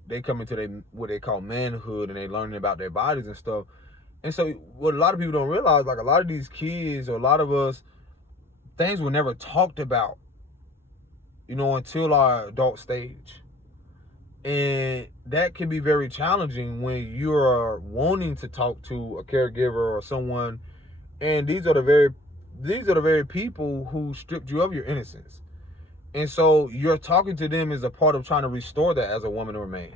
they come into what they call manhood, and they learning about their bodies and stuff. And so what a lot of people don't realize, like, a lot of these kids, or a lot of us, things were never talked about, until our adult stage. And that can be very challenging when you're wanting to talk to a caregiver or someone, and these are the very people who stripped you of your innocence. And so you're talking to them as a part of trying to restore that as a woman or a man.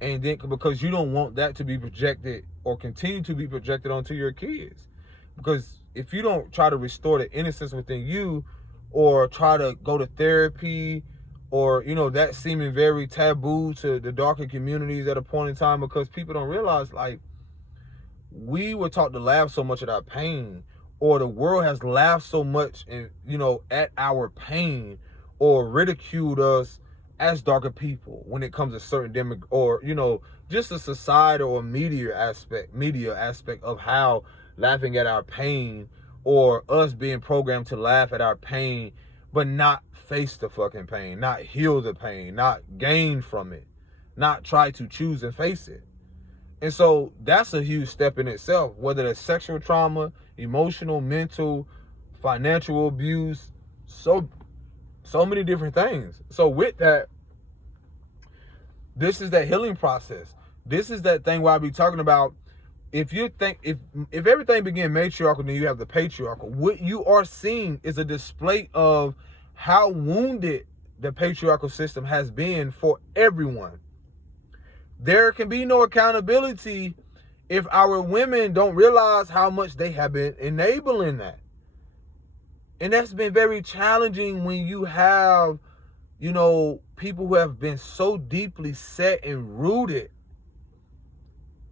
And then, because you don't want that to be projected or continue to be projected onto your kids. Because if you don't try to restore the innocence within you, or try to go to therapy, or, that seeming very taboo to the darker communities at a point in time, because people don't realize, like, we were taught to laugh so much at our pain, or the world has laughed so much, and at our pain, or ridiculed us as darker people when it comes to certain or just a societal or media aspect of how laughing at our pain, or us being programmed to laugh at our pain, but not face the fucking pain, not heal the pain, not gain from it, not try to choose and face it. And so that's a huge step in itself, whether it's sexual trauma, emotional, mental, financial abuse, so many different things. So with that, this is that healing process. This is that thing where I be talking about, if everything began matriarchal, then you have the patriarchal. What you are seeing is a display of how wounded the patriarchal system has been for everyone. There can be no accountability if our women don't realize how much they have been enabling that. And that's been very challenging when you have, people who have been so deeply set and rooted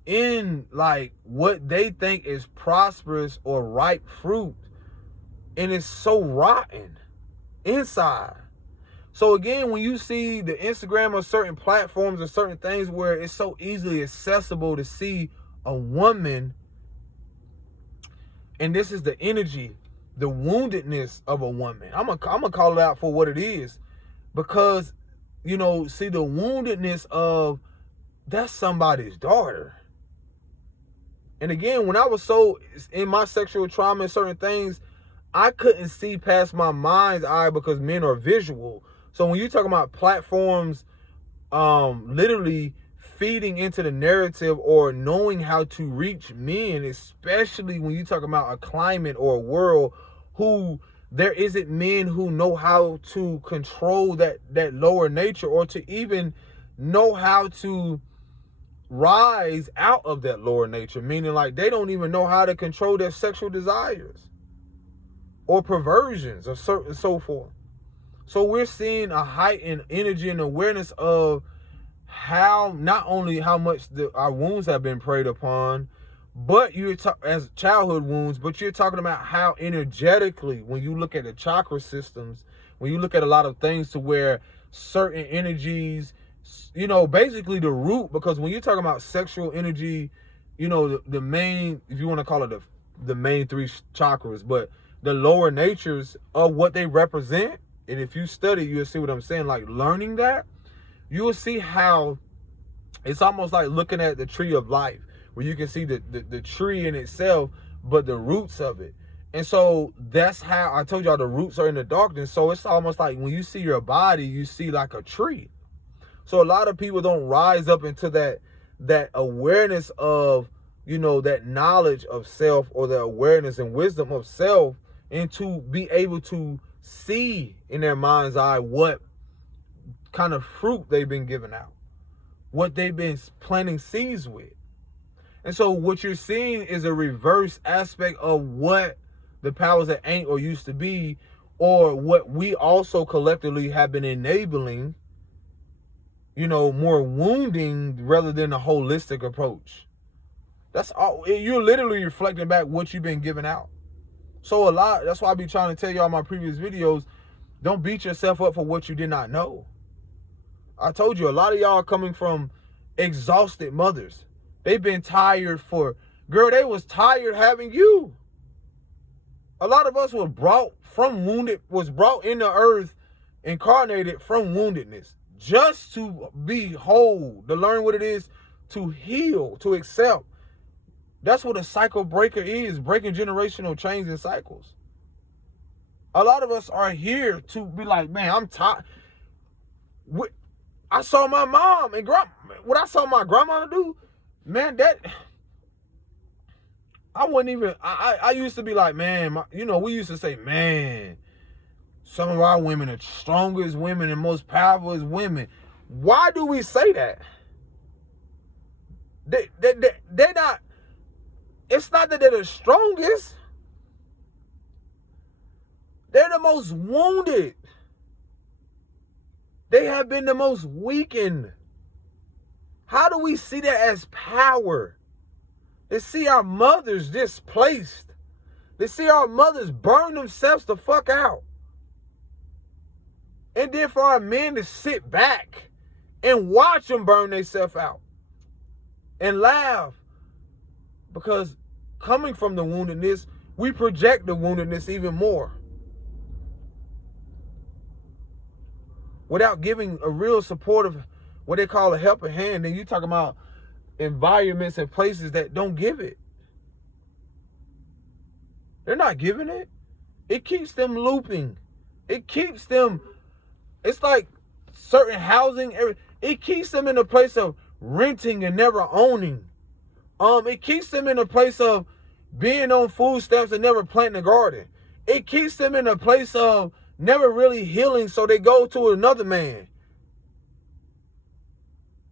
in, like, what they think is prosperous or ripe fruit, and it's so rotten inside. So again, when you see the Instagram or certain platforms or certain things where it's so easily accessible to see a woman, and this is the energy, the woundedness of a woman, I'm gonna call it out for what it is, because see the woundedness of, that's somebody's daughter. And again, when I was so in my sexual trauma and certain things, I couldn't see past my mind's eye, because men are visual. So when you talk about platforms, literally feeding into the narrative or knowing how to reach men, especially when you talk about a climate or a world who there isn't men who know how to control that lower nature, or to even know how to rise out of that lower nature, meaning like they don't even know how to control their sexual desires or perversions or so forth. So we're seeing a heightened energy and awareness of how, not only how much our wounds have been preyed upon, but as childhood wounds, but you're talking about how energetically, when you look at the chakra systems, when you look at a lot of things, to where certain energies, basically the root, because when you're talking about sexual energy, the main, if you want to call it the main three chakras, but the lower natures of what they represent, and if you study, you'll see what I'm saying, like learning that, you will see how it's almost like looking at the tree of life, where you can see the tree in itself, but the roots of it. And so that's how I told y'all the roots are in the darkness. So it's almost like when you see your body, you see like a tree. So a lot of people don't rise up into that awareness of, that knowledge of self, or the awareness and wisdom of self, and to be able to see in their mind's eye what kind of fruit they've been giving out, what they've been planting seeds with. And so what you're seeing is a reverse aspect of what the powers that ain't or used to be, or what we also collectively have been enabling, more wounding rather than a holistic approach. That's all. You're literally reflecting back what you've been giving out. So that's why I be trying to tell y'all in my previous videos, don't beat yourself up for what you did not know. I told you, a lot of y'all are coming from exhausted mothers. They've been tired they was tired having you. A lot of us was brought into earth, incarnated from woundedness, just to be whole, to learn what it is to heal, to accept. That's what a cycle breaker is, breaking generational chains and cycles. A lot of us are here to be like, man, I'm tired. I saw my mom and what I saw my grandma do, man, I wouldn't even, I used to be like, man, we used to say, man, some of our women are strongest women and most powerful as women. Why do we say that? They're not, it's not that they're the strongest. They're the most wounded. They have been the most weakened. How do we see that as power? They see our mothers displaced. They see our mothers burn themselves the fuck out. And then for our men to sit back and watch them burn themselves out and laugh. Because coming from the woundedness, we project the woundedness even more, without giving a real supportive, what they call a helping hand. And you talking about environments and places that don't give it. They're not giving it. It keeps them looping. It keeps them, it's like certain housing, it keeps them in a place of renting and never owning. It keeps them in a place of being on food stamps and never planting a garden. It keeps them in a place of never really healing, so they go to another man.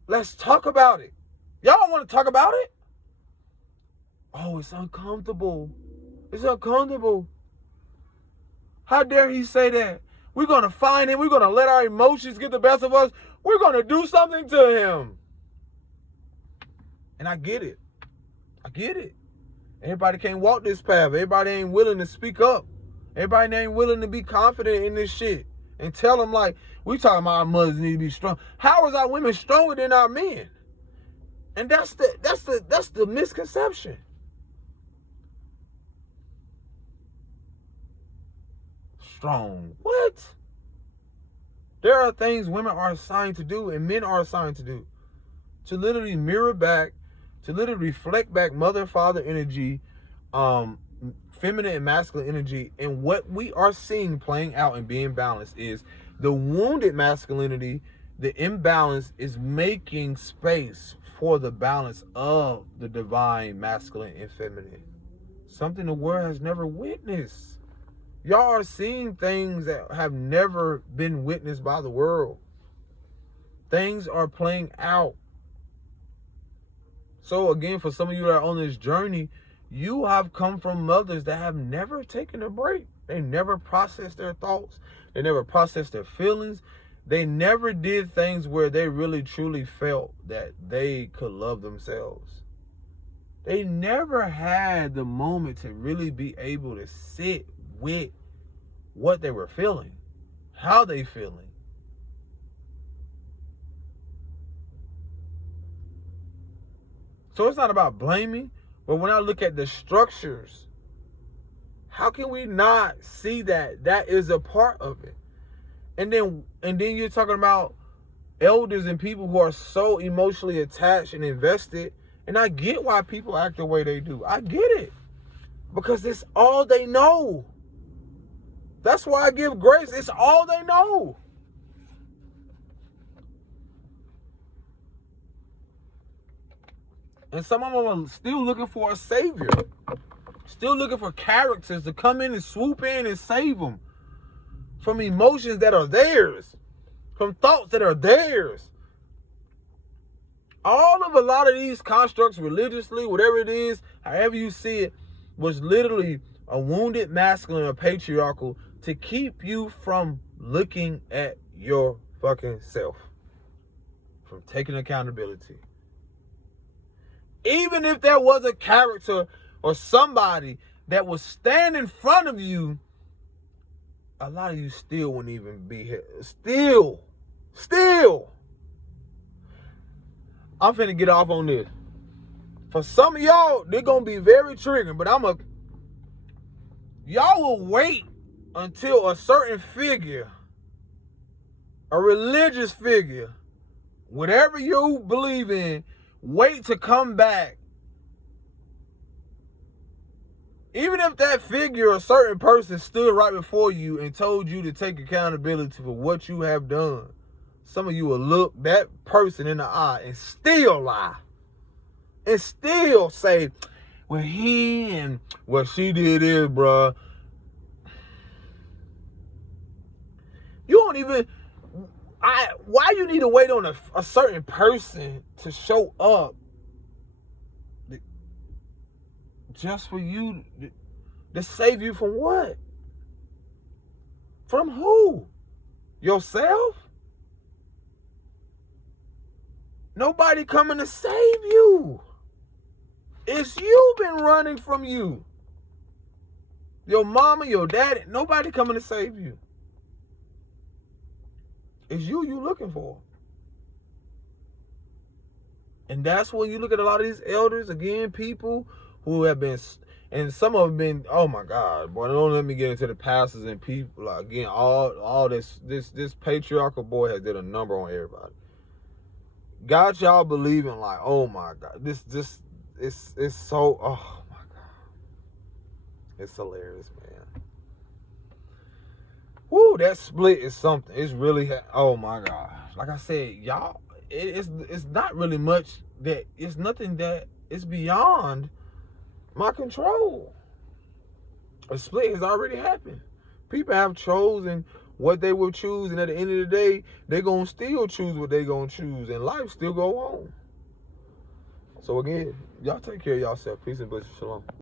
Let's talk about it. Y'all want to talk about it? Oh, it's uncomfortable. It's uncomfortable. How dare he say that? We're going to find him. We're going to let our emotions get the best of us. We're going to do something to him. And I get it. I get it. Everybody can't walk this path. Everybody ain't willing to speak up. Everybody ain't willing to be confident in this shit. And tell them, like, we talking about our mothers need to be strong. How is our women stronger than our men? And that's the misconception. Strong. What? There are things women are assigned to do and men are assigned to do. To literally mirror back, to literally reflect back mother, father energy, feminine and masculine energy. And what we are seeing playing out and being balanced is the wounded masculinity The imbalance is making space for the balance of the divine masculine and feminine. Something the world has never witnessed. Y'all are seeing things that have never been witnessed by the world. Things are playing out. So again, for some of you that are on this journey, you have come from mothers that have never taken a break. They never processed their thoughts. They never processed their feelings. They never did things where they really truly felt that they could love themselves. They never had the moment to really be able to sit with what they were feeling, how they feeling. So it's not about blaming, but when I look at the structures, how can we not see that that is a part of it? And then you're talking about elders and people who are so emotionally attached and invested. And I get why people act the way they do. I get it. Because it's all they know. That's why I give grace. It's all they know. And some of them are still looking for a savior. Still looking for characters to come in and swoop in and save them from emotions that are theirs, from thoughts that are theirs. A lot of these constructs religiously, whatever it is, however you see it, was literally a wounded masculine or patriarchal to keep you from looking at your fucking self, from taking accountability. Even if there was a character or somebody that would stand in front of you, a lot of you still wouldn't even be here. Still. I'm finna get off on this. For some of y'all, they're gonna be very triggering, but y'all will wait until a certain figure, a religious figure, whatever you believe in, wait to come back. Even if that figure, a certain person, stood right before you and told you to take accountability for what you have done, some of you will look that person in the eye and still lie. And still say, well, he and what she did is, bruh. You don't even, why you need to wait on a certain person to show up just for you to save you from what? From who? Yourself? Nobody coming to save you. It's you been running from you. Your mama, your daddy, nobody coming to save you. It's you looking for. And that's when you look at a lot of these elders, again, people who have been, and some of them been, oh my God, boy, don't let me get into the pastors and people. Like, again, all this patriarchal boy has did a number on everybody. Got y'all believing like, oh my God, this it's so, oh my God, it's hilarious, man. Woo, that split is something. It's really, oh my God. Like I said, y'all, it's not really much that, it's nothing that is beyond my control. A split has already happened. People have chosen what they will choose, and at the end of the day, they're going to still choose what they're going to choose, and life still go on. So again, y'all take care of yourself. Peace and blessings. Shalom.